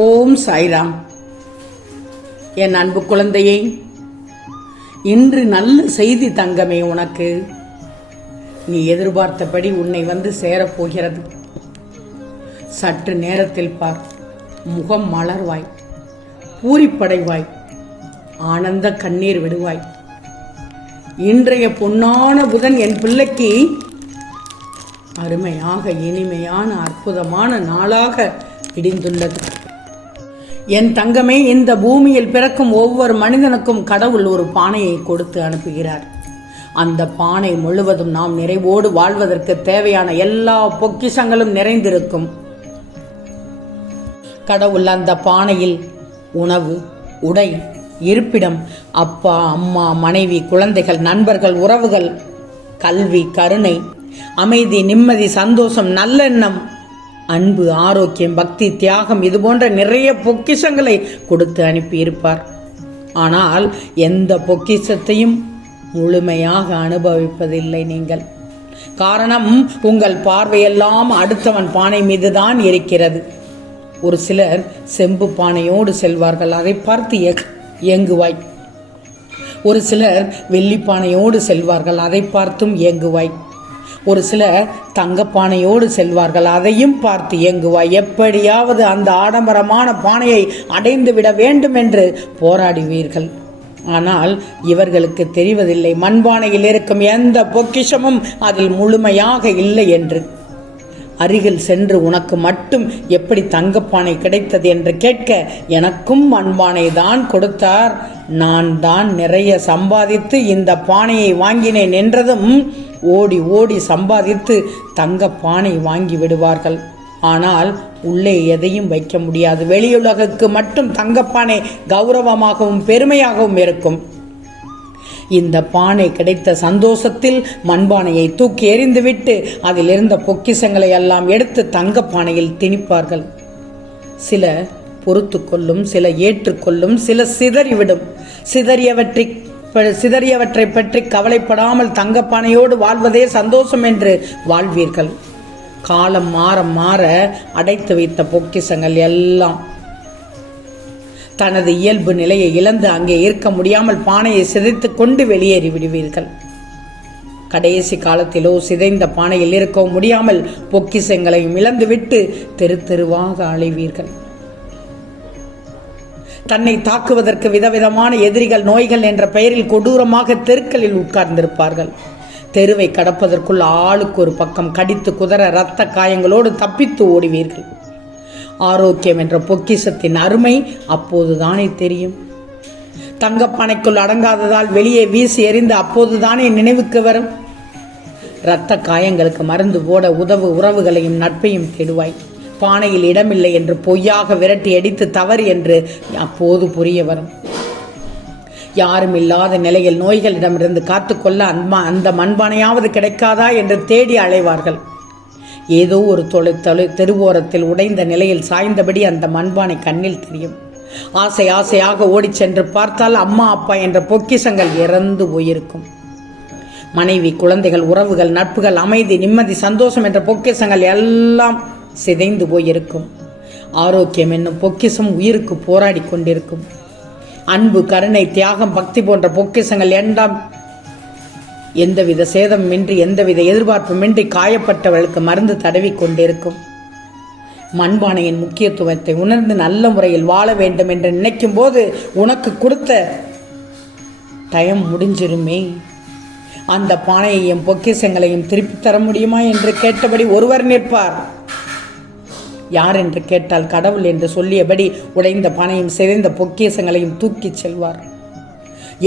ஓம் சாய்ராம். என் அன்பு குழந்தையே இன்று நல்ல செய்தி தங்கமே உனக்கு. நீ எதிர்பார்த்தபடி உன்னை வந்து சேரப்போகிறது சற்று நேரத்தில் பார் முகம் மலர்வாய் பூரிப்படைவாய் ஆனந்த கண்ணீர் விடுவாய். இன்றைய பொன்னான புதன் என் பிள்ளைக்கு அருமையாக இனிமையான அற்புதமான நாளாக விடிந்துள்ளது என் தங்கமே இந்த பூமியில் பிறக்கும் ஒவ்வொரு மனிதனுக்கும் கடவுள் ஒரு பானையை கொடுத்து அனுப்புகிறார். அந்த பானை முழுவதும் நாம் நிறைவோடு வாழ்வதற்கு தேவையான எல்லா பொக்கிஷங்களும் நிறைந்திருக்கும். கடவுள் அந்த பானையில் உணவு உடை இருப்பிடம் அப்பா அம்மா மனைவி குழந்தைகள் நண்பர்கள் உறவுகள் கல்வி கருணை அமைதி நிம்மதி சந்தோஷம் நல்லெண்ணம் அன்பு ஆரோக்கியம் பக்தி தியாகம் இது போன்ற நிறைய பொக்கிஷங்களை கொடுத்து அனுப்பியிருப்பார். ஆனால் எந்த பொக்கிஷத்தையும் முழுமையாக அனுபவிப்பதில்லை நீங்கள். காரணம் உங்கள் பார்வையெல்லாம் அடுத்தவன் பானை மீதுதான் இருக்கிறது. ஒரு சிலர் செம்பு பானையோடு செல்வார்கள் அதை பார்த்து இயங்குவாய் ஒரு சிலர் வெள்ளிப்பானையோடு செல்வார்கள் அதை பார்த்தும் இயங்குவாய் ஒரு சிலர் தங்கப்பானையோடு செல்வார்கள். அதையும் பார்த்து இயங்குவாய் எப்படியாவது அந்த ஆடம்பரமான பானையை அடைந்து விட வேண்டும் என்று போராடுவீர்கள். ஆனால் இவர்களுக்கு தெரிவதில்லை. மண்பானையில் இருக்கும் எந்த பொக்கிஷமும் அதில் முழுமையாக இல்லை என்று. அருகில் சென்று உனக்கு மட்டும் எப்படி தங்கப்பானை கிடைத்தது என்று கேட்க எனக்கும் மண்பானை தான் கொடுத்தார். நான் தான் நிறைய சம்பாதித்து இந்த பானையை வாங்கினேன் என்றதும் ஓடி ஓடி சம்பாதித்து தங்கப்பானை வாங்கி விடுவார்கள். ஆனால் உள்ளே எதையும் வைக்க முடியாது. வெளியுலகுக்கு மட்டும் தங்கப்பானை கௌரவமாகவும் பெருமையாகவும் இருக்கும். இந்த பானை கிடைத்த சந்தோஷத்தில் மண்பானையை தூக்கி எறிந்துவிட்டு அதில் இருந்த பொக்கிஷங்களை எல்லாம் எடுத்து தங்கப்பானையில் திணிப்பார்கள். சில பொறுத்து கொள்ளும் சில ஏற்றுக்கொள்ளும் சில சிதறிவிடும். சிதறியவற்றை சிதறியவற்றை பற்றி கவலைப்படாமல் தங்கப்பானையோடு வாழ்வதே சந்தோஷம் என்று வாழ்வீர்கள். காலம் மாற மாற அடைத்து வைத்த பொக்கிஷங்கள் எல்லாம் தனது இயல்பு நிலையை இழந்து அங்கே இருக்க முடியாமல் பானையை சிதைத்துக் கொண்டு வெளியேறி விடுவீர்கள். கடைசி காலத்திலோ சிதைந்த பானையில் இருக்கவும் முடியாமல் பொக்கிஷங்களையும் இழந்துவிட்டு தெரு தெருவாக அலைவீர்கள். தன்னை தாக்குவதற்கு விதவிதமான எதிரிகள் நோய்கள் என்ற பெயரில் கொடூரமாக தெருக்களில் உட்கார்ந்திருப்பார்கள். தெருவை கடப்பதற்குள் ஆளுக்கு ஒரு பக்கம் கடித்து குதற இரத்த காயங்களோடு தப்பித்து ஓடுவீர்கள். ஆரோக்கியம் என்ற பொக்கிசத்தின் அருமை அப்போதுதானே தெரியும். தங்கப்பானைக்குள் அடங்காததால் வெளியே வீசி எறிந்து அப்போதுதானே நினைவுக்கு வரும். இரத்த காயங்களுக்கு மருந்து போட உதவு உறவுகளையும் நட்பையும் தேடுவாய். பானையில் இடமில்லை என்று பொய்யாக விரட்டி அடித்து தவறு என்று அப்போது புரிய வரும். யாரும் இல்லாத நிலையில் நோய்களிடமிருந்து காத்துக்கொள்ள அன்பா அந்த மண்பானையாவது கிடைக்காதா என்று தேடி அலைவார்கள். ஏதோ ஒரு தொலை தொலை தெருவோரத்தில் உடைந்த நிலையில் சாய்ந்தபடி அந்த மண்பானை கண்ணில் தெரியும். ஆசை ஆசையாக ஓடிச் சென்று பார்த்தால் அம்மா அப்பா என்ற பொக்கிஷங்கள் இறந்து போயிருக்கும். மனைவி குழந்தைகள் உறவுகள் நட்புகள் அமைதி நிம்மதி சந்தோஷம் என்ற பொக்கிஷங்கள் எல்லாம் சிதைந்து போயிருக்கும். ஆரோக்கியம் என்னும் பொக்கிஷம் உயிருக்கு போராடி கொண்டிருக்கும். அன்பு கருணை தியாகம் பக்தி போன்ற பொக்கிஷங்கள் எண்டாம் எந்தவித சேதமின்றி எந்தவித எதிர்பார்ப்புமின்றி காயப்பட்டவர்களுக்கு மருந்து தடவி கொண்டிருக்கும். மண்பானையின் முக்கியத்துவத்தை உணர்ந்து நல்ல முறையில் வாழ வேண்டும் என்று நினைக்கும் போது உனக்கு கொடுத்த டயம் முடிஞ்சிருமே. அந்த பானையையும் பொக்கிஷங்களையும் திருப்பித் தர முடியுமா என்று கேட்டபடி ஒருவர் நிற்பார். யார் என்று கேட்டால் கடவுள் என்று சொல்லியபடி உடைந்த பனையும் சிதைந்த பொக்கிஷங்களையும் தூக்கிச் செல்வார்.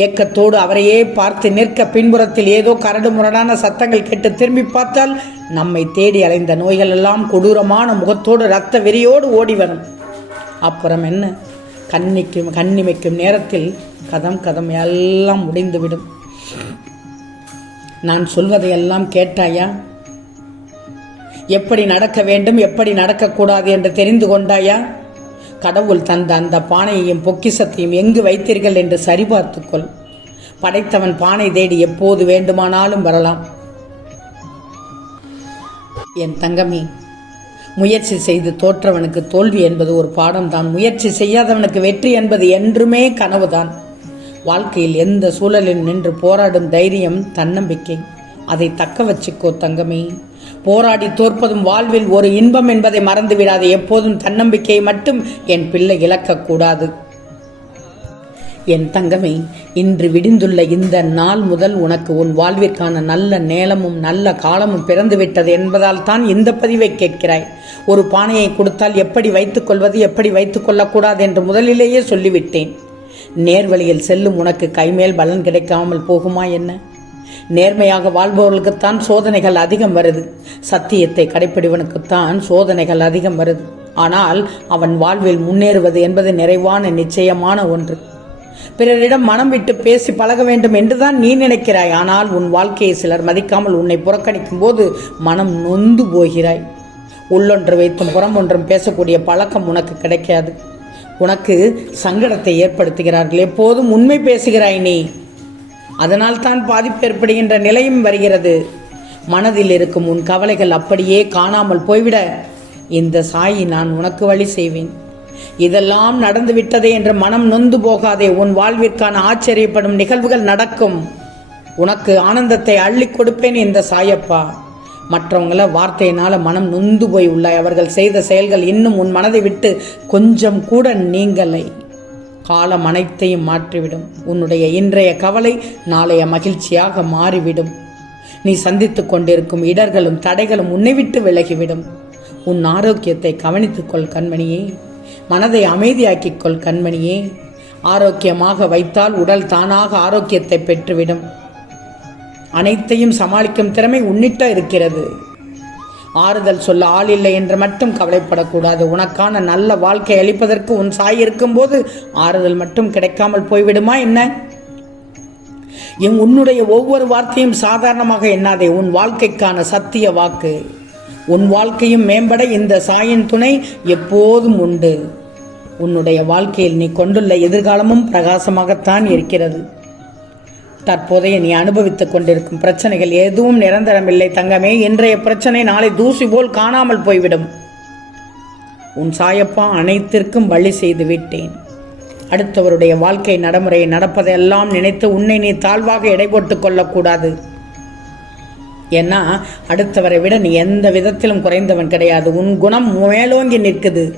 ஏக்கத்தோடு அவரையே பார்த்து நிற்க பின்புறத்தில் ஏதோ கரடு முரடான சத்தங்கள் கேட்டு திரும்பி பார்த்தால் நம்மை தேடி அலைந்த நோய்கள் எல்லாம் கொடூரமான முகத்தோடு ரத்த வெறியோடு ஓடி வரும். அப்புறம் என்ன? கண்ணிக்கும் கண்ணிமைக்கும் நேரத்தில் கதம் கதம் எல்லாம் முடிந்துவிடும். நான் சொல்வதையெல்லாம் கேட்டாயா? எப்படி நடக்க வேண்டும் எப்படி நடக்கக்கூடாது என்று தெரிந்து கொண்டாயா? கடவுள் தந்த அந்த பானையையும் பொக்கிஷத்தையும் எங்கு வைத்தீர்கள் என்று சரிபார்த்துக்கொள். படைத்தவன் பானை தேடி எப்போது வேண்டுமானாலும் வரலாம். என் தங்கமே முயற்சி செய்து தோற்றவனுக்கு தோல்வி என்பது ஒரு பாடம்தான். முயற்சி செய்யாதவனுக்கு வெற்றி என்பது என்றுமே கனவுதான். வாழ்க்கையில் எந்த சூழலில் நின்று போராடும் தைரியம் தன்னம்பிக்கை. அதை தக்க வச்சுக்கோ தங்கமே. போராடி தோற்பதும் வாழ்வில் ஒரு இன்பம் என்பதை மறந்து விடாது எப்போதும் தன்னம்பிக்கையை மட்டும் என் பிள்ளை இழக்கக்கூடாது. என் தங்கமே இன்று விடிந்துள்ள இந்த நாள் முதல் உனக்கு உன் வாழ்விற்கான நல்ல நேலமும் நல்ல காலமும் பிறந்துவிட்டது என்பதால் தான் இந்த பதிவை கேட்கிறாய். ஒரு பானையை கொடுத்தால் எப்படி வைத்துக்கொள்வது எப்படி வைத்துக் கொள்ளக்கூடாது என்று முதலிலேயே சொல்லிவிட்டேன். நேர்வழியில் செல்லும் உனக்கு கைமேல் பலன் கிடைக்காமல் போகுமா என்ன? நேர்மையாக வாழ்பவர்களுக்குத்தான் சோதனைகள் அதிகம் வருது. சத்தியத்தை கடைப்பிடிவனுக்குத்தான் சோதனைகள் அதிகம் வருது. ஆனால் அவன் வாழ்வில் முன்னேறுவது என்பது நிறைவான நிச்சயமான ஒன்று. பிறரிடம் மனம் விட்டு பேசி பழக வேண்டும் என்றுதான் நீ நினைக்கிறாய். ஆனால் உன் வாழ்க்கையை சிலர் மதிக்காமல் உன்னை புறக்கணிக்கும் போது மனம் நொந்து போகிறாய். உள்ளொன்று வைத்தும் புறம் ஒன்றும் பேசக்கூடிய பழக்கம் உனக்கு கிடைக்காது. உனக்கு சங்கடத்தை ஏற்படுத்துகிறார்கள். எப்போதும் உண்மை பேசுகிறாய் நீ. அதனால் தான் பாதிப்பு ஏற்படுகின்ற நிலையும் வருகிறது. மனதில் இருக்கும் உன் கவலைகள் அப்படியே காணாமல் போய்விட. இந்த சாயி நான் உனக்கு வழி செய்வேன். இதெல்லாம் நடந்து விட்டதே என்று மனம் நொந்து போகாதே. உன் வாழ்விற்கான ஆச்சரியப்படும் நிகழ்வுகள் நடக்கும். உனக்கு ஆனந்தத்தை அள்ளி கொடுப்பேன் இந்த சாயப்பா. மற்றவங்கள வார்த்தையினால மனம் நொந்து போய் உள்ளாய். அவர்கள் செய்த செயல்கள் இன்னும் உன் மனதை விட்டு கொஞ்சம் கூட நீங்களை காலம் அனைத்தையும் மாற்றிவிடும். உன்னுடைய இன்றைய கவலை நாளைய மகிழ்ச்சியாக மாறிவிடும். நீ சந்தித்து கொண்டிருக்கும் இடர்களும் தடைகளும் உன்னை விட்டு விலகிவிடும். உன் ஆரோக்கியத்தை கவனித்துக்கொள் கண்மணியே. மனதை அமைதியாக்கிக் கொள் கண்மணியே. ஆரோக்கியமாக வைத்தால் உடல் தானாக ஆரோக்கியத்தை பெற்றுவிடும். அனைத்தையும் சமாளிக்கும் திறமை உன்னிட்ட இருக்கிறது. ஆறுதல் சொல்ல ஆள் இல்லை என்று மட்டும் கவலைப்படக்கூடாது. உனக்கான நல்ல வாழ்க்கை அளிப்பதற்கு உன் சாய் இருக்கும்போது ஆறுதல் மட்டும் கிடைக்காமல் போய்விடுமா என்ன? என் உன்னுடைய ஒவ்வொரு வார்த்தையும் சாதாரணமாக எண்ணாதே. உன் வாழ்க்கைக்கான சத்திய வாக்கு. உன் வாழ்க்கையும் மேம்பட இந்த சாயின் துணை எப்போதும் உண்டு. உன்னுடைய வாழ்க்கையில் நீ கொண்டுள்ள எதிர்காலமும் பிரகாசமாகத்தான் இருக்கிறது. தற்போதைய நீ அனுபவித்துக் கொண்டிருக்கும் பிரச்சனைகள் எதுவும் நிரந்தரமில்லை தங்கமே. இன்றைய பிரச்சனை நாளை தூசி போல் காணாமல் போய்விடும். உன் சாயப்பா அனைத்திற்கும் வழி செய்து விட்டேன். அடுத்தவருடைய வாழ்க்கை நடைமுறையை நடப்பதெல்லாம் நினைத்து உன்னை நீ தாழ்வாக எடை போட்டுக் கொள்ளக்கூடாது. ஏன்னா அடுத்தவரை விட நீ எந்த விதத்திலும் குறைந்தவன் கிடையாது. உன் குணம் மேலோங்கி நிற்குது.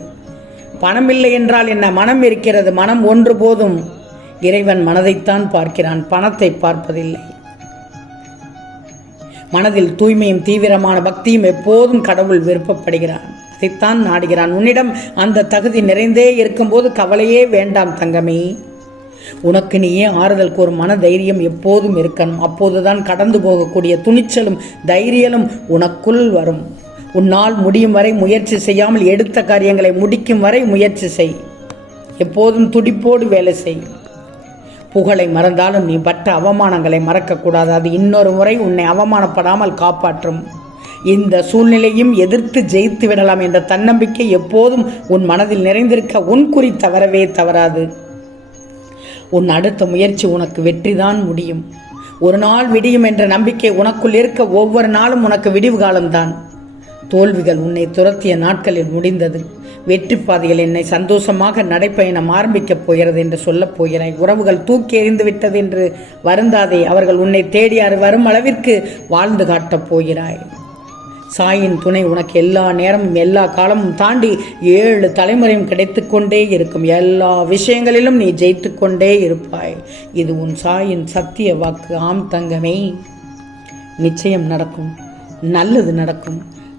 பணம் இல்லை என்றால் என்ன? மனம் இருக்கிறது. மனம் ஒன்று போதும். இறைவன் மனதைத்தான் பார்க்கிறான் பணத்தை பார்ப்பதில்லை. மனதில் தூய்மையும் தீவிரமான பக்தியும் எப்போதும் கடவுள் விருப்பப்படுகிறான். அதைத்தான் நாடுகிறான். உன்னிடம் அந்த தகுதி நிறைந்தே இருக்கும்போது கவலையே வேண்டாம் தங்கமே. உனக்கு நீயே ஆறுதல் கூறும் மன தைரியம் எப்போதும் இருக்கணும். அப்போதுதான் கடந்து போகக்கூடிய துணிச்சலும் தைரியலும் உனக்குள் வரும். உன்னால் முடியும் வரை முயற்சி செய்யாமல் எடுத்த காரியங்களை முடிக்கும் வரை முயற்சி செய். எப்போதும் துடிப்போடு வேலை செய். புகழை மறந்தாலும் நீ பட்ட அவமானங்களை மறக்கக்கூடாது. அது இன்னொரு முறை உன்னை அவமானப்படாமல் காப்பாற்றும். இந்த சூழ்நிலையும் எதிர்த்து ஜெயித்து விடலாம் என்ற தன்னம்பிக்கை எப்போதும் உன் மனதில் நிறைந்திருக்க உன் குறி தவறவே தவறாது. உன் அடுத்த முயற்சி உனக்கு வெற்றிதான் முடியும். ஒரு நாள் விடியும் என்ற நம்பிக்கை உனக்குள் இருக்க ஒவ்வொரு நாளும் உனக்கு விடிவு காலம்தான். தோல்விகள் உன்னை துரத்திய நாட்களில் முடிந்தது. வெற்றி பாதையில் என்னை சந்தோஷமாக நடைப்பயணம் ஆரம்பிக்கப் போகிறது என்று சொல்லப் போகிறாய் உறவுகள் தூக்கி எறிந்து விட்டது என்று வருந்தாதே அவர்கள் உன்னை தேடி வரும் அளவிற்கு வாழ்ந்து காட்டப் போகிறாய். சாயின் துணை உனக்கு எல்லா நேரமும் எல்லா காலமும் தாண்டி ஏழு தலைமுறையும் கிடைத்துக்கொண்டே இருக்கும். எல்லா விஷயங்களிலும் நீ ஜெயித்து கொண்டே இருப்பாய். இது உன் சாயின் சத்திய வாக்கு. ஆம் தங்கமே நிச்சயம் நடக்கும். நல்லது நடக்கும்.